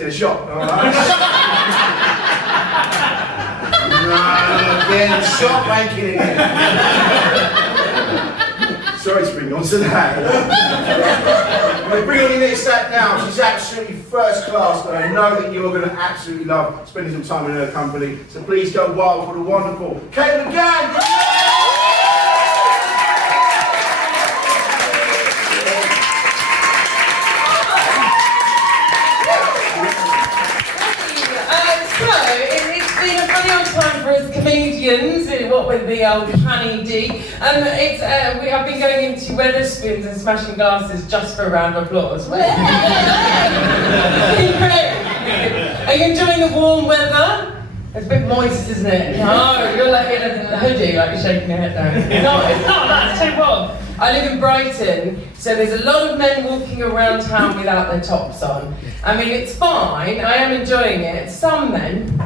in a shop. Alright? Again, shop wanking again. Sorry to bring on to that. We bring on your next act now. She's absolutely first class, but I know that you're going to absolutely love spending some time in her company. So please go wild for the wonderful McGann. Time for us comedians, what with the old honey D. I've been going into Weatherspoons and smashing glasses just for a round of applause. Are you enjoying the warm weather? It's a bit moist, isn't it? No, you're like in a hoodie, like you're shaking your head now. No, it's not, that's too warm. I live in Brighton, so there's a lot of men walking around town without their tops on. I mean, it's fine, I am enjoying it. Some men,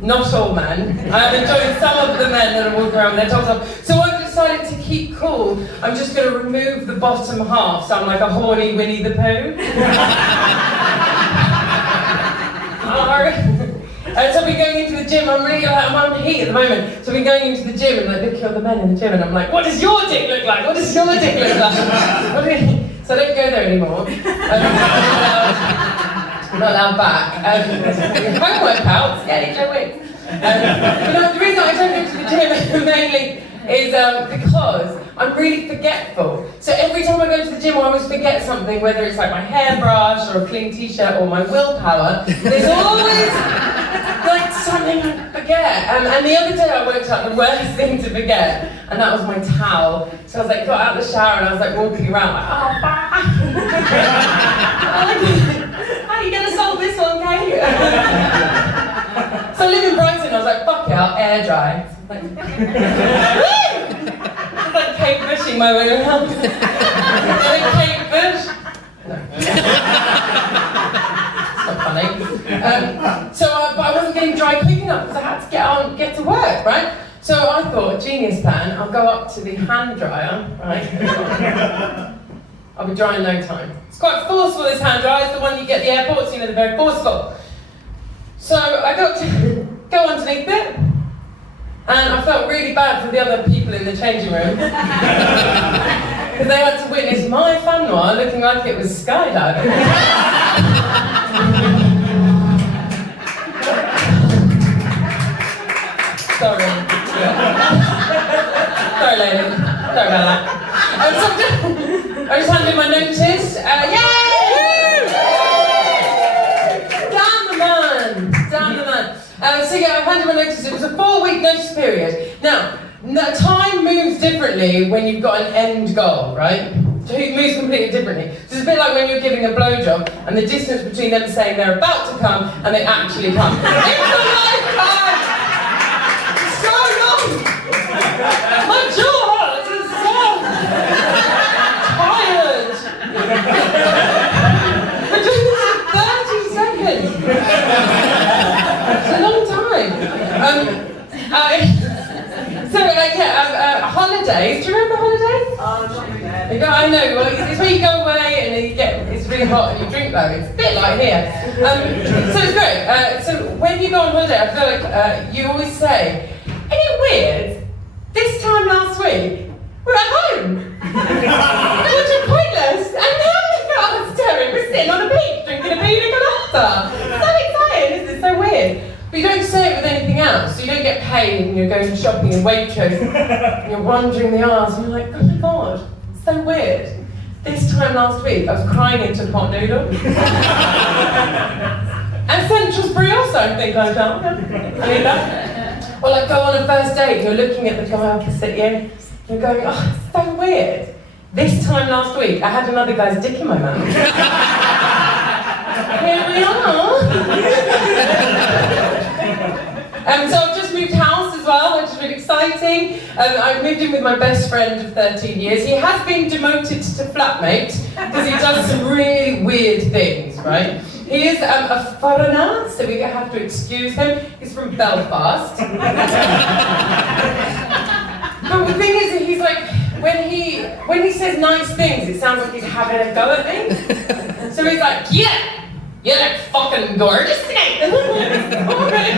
not all men. I am enjoying some of the men that are walking around with their tops off. So I've decided to keep cool. I'm just going to remove the bottom half, so I'm like a horny Winnie the Pooh. So I've been going into the gym. I'm on heat at the moment. So I've been going into the gym and looking at the men in the gym, and I'm like, what does your dick look like? What does your dick look like? So I don't go there anymore. I'm not allowed back. Home workouts, yeah, Joe wins. The reason I don't go to the gym mainly is because I'm really forgetful. So every time I go to the gym, I always forget something, whether it's like my hairbrush or a clean t-shirt or my willpower. There's always like something I forget. And the other day I worked out the worst thing to forget, and that was my towel. So I was like, got out of the shower and I was like walking around like, oh, fuck. How are you going to solve this one, Kate? So I live in Brighton, I was like, fuck it, I'll air dry. It's like Kate Bushing my way around. Kate Bush? No. It's not funny. But I wasn't getting dry quick enough because I had to get to work, right? So I thought, genius plan, I'll go up to the hand dryer, right? I'll be dry in no time. It's quite forceful, this hand dryer. It's the one you get at the airports, you know, they're very forceful. So I got to go underneath it, and I felt really bad for the other people in the changing room. Because they had to witness my fan noir looking like it was skydiving. Sorry. Sorry, lady. Sorry about that. I just handed in my notice. Yay! Damn the man! Damn the man. So yeah, I've handed in my notice. It was a 4-week notice period. Now, time moves differently when you've got an end goal, right? So it moves completely differently. So it's a bit like when you're giving a blowjob and the distance between them saying they're about to come and they actually come. It's a lifetime! So long! My jaw hurts, it's so tired! I'm doing this for 30 seconds! It's a long time. Holidays, do you remember holidays? Oh, not really. I know, well, it's where you go away and then it's really hot and you drink loads. It's a bit like here. So it's great. So when you go on holiday, I feel like you always say, isn't it weird? This time last week, we're at home. Which is pointless. And now it's Terry, we're sitting on a beach drinking a pina colada. So exciting, isn't it? So weird. But you don't say it with anything else. So you don't get paid and you're going shopping in Waitrose and you're wandering the aisles and you're like, oh my god, it's so weird. This time last week, I was crying into pot noodle. And Central's brioche, I think I felt. I mean that. Or like go on a first date, you're looking at the guy opposite you, you're going, oh, it's so weird. This time last week, I had another guy's dick in my mouth. Here we are. So I've just moved house as well, which is really exciting. I moved in with my best friend of 13 years. He has been demoted to flatmate because he does some really weird things, right? He is a foreigner, so we have to excuse him. He's from Belfast. But the thing is, he's like, when he says nice things, it sounds like he's having a go at me. So he's like, yeah, you look fucking and gorgeous tonight. Okay.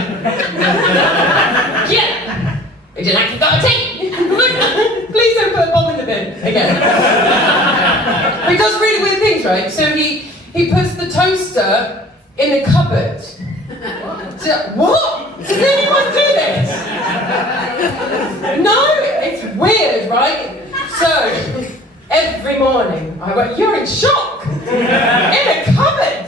Yeah. Would you like a cup of tea? Please don't put a bomb in the bin again. He does really weird things, right? So he puts the toaster in the cupboard. So, what? Does anyone do this? No, it's weird, right? So, every morning, you're in shock! In a cupboard!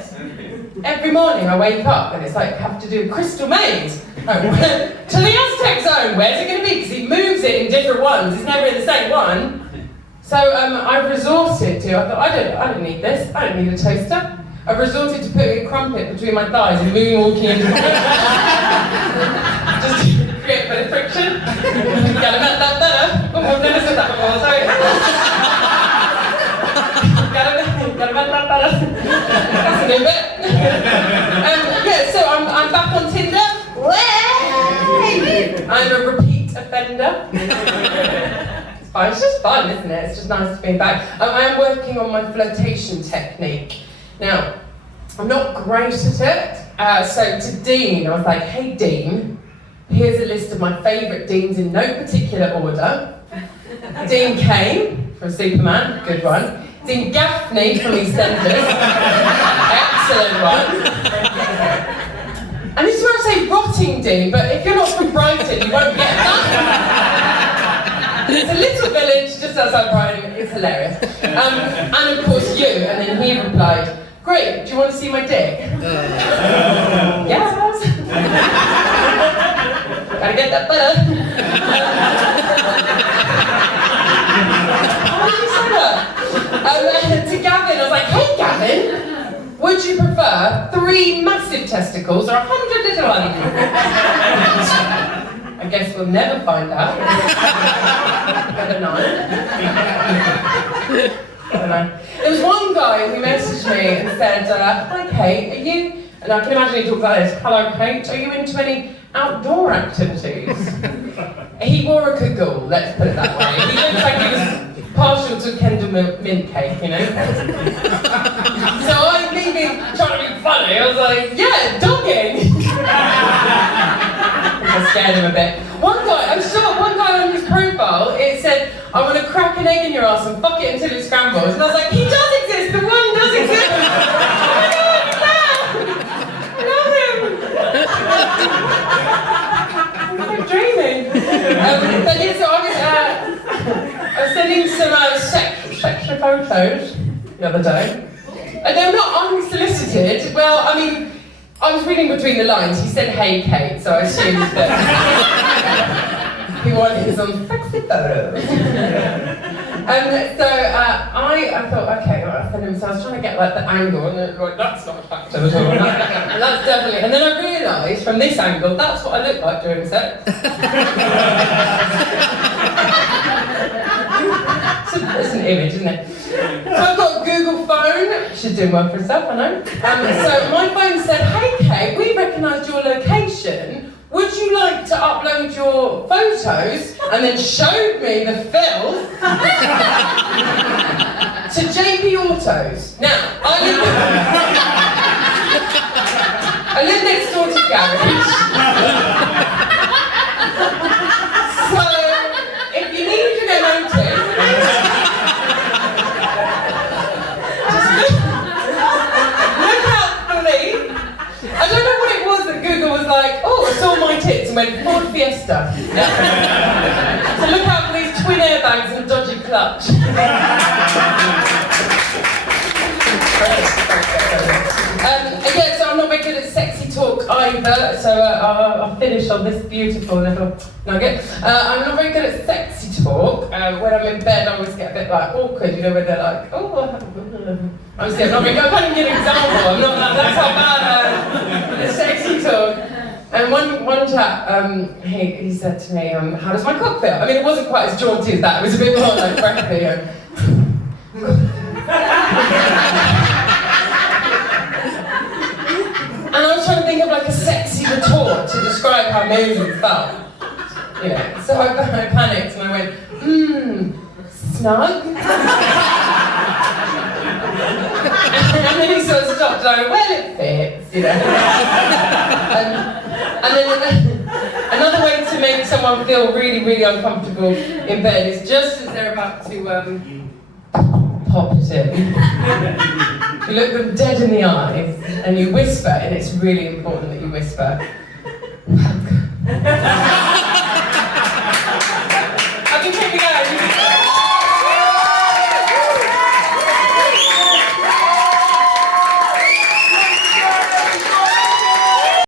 Every morning I wake up and it's like, have to do a crystal maze. To the Aztec zone, where's it going to be? Because he moves it in different ones, it's never in the same one. So I've resorted to, I thought, I don't need this, I don't need a toaster. I've resorted to putting a crumpet between my thighs and moonwalking into the just to create a bit of friction. Gotta make that better. Oh, I've never said that before, sorry. Gotta make that better. That's a new bit. Yeah, so I'm back on Tinder. I'm a repeat offender. It's fine, it's just fun, isn't it? It's just nice to be back. I am working on my flirtation technique. Now, I'm not great at it, so to Dean, I was like, hey Dean, here's a list of my favourite Deans in no particular order. Dean Kane from Superman, good one. Dean Gaffney from EastEnders, excellent one. And this is where I say rotting Dean, but if you're not from Brighton, you won't get that. It's a little village just outside Brighton, it's hilarious. And of course you, and then he replied, great, do you want to see my dick? Yes. Gotta get that better. Why did you say that? To Gavin, I was like, hey Gavin, would you prefer 3 massive testicles or 100 little ones? I guess we'll never find out. Better not. There was one guy who messaged me and said, hi Kate, are you, and I can imagine he talks like this, hello Kate, are you into any outdoor activities? He wore a cagoule, let's put it that way. He looks like he was partial to Kendall mint cake, you know? So I, me being trying to be funny, I was like, yeah, dogging! I scared him a bit. One guy on his profile, it said, I want to crack an egg in your ass and fuck it until it scrambles. And I was like, he does exist, the one does exist! Oh my god, he's there! I love him! I'm so dreaming. But yeah, so I was sending some sexual photos the other day. And they were not unsolicited. Well, I mean, I was reading between the lines. He said, hey Kate, so I assumed that he wanted some sexy photos. So I thought, okay, well, I'll send him. So I was trying to get like the angle, and like, that's not attractive at all. That's definitely. And then I realised from this angle, that's what I look like during sex. It's an image, isn't it? So I've got a Google phone. She's doing well for herself, I know. So my phone said, hey Kate, we recognised your location. Would you like to upload your photos? And then showed me the filth to JP Autos. Now, I live next door to garage. So, if you need an MOT, look out for me. I don't know what it was that Google was like, oh, I saw my tits and went, Ford Fiesta. So look out for these twin airbags and a dodgy clutch. Yeah, so I'm not very good at sexy talk either, so I'll finish on this beautiful little nugget. I'm not very good at sexy talk. When I'm in bed, I always get a bit like awkward, you know, where they're like, oh, I'm not very good. I can't even give an example. I'm not that's how bad at sexy talk. And one chap, he said to me, how does my cock feel? I mean, it wasn't quite as jaunty as that. It was a bit more like breathy. And I was trying to think of like a sexy retort to describe how amazing it felt. You know, so I panicked and I went, snug? And then he sort of stopped going, well, it fits, you know. And then another way to make someone feel really, really uncomfortable in bed is just as they're about to pop it in. You look them dead in the eyes and you whisper, and it's really important that you whisper, hug.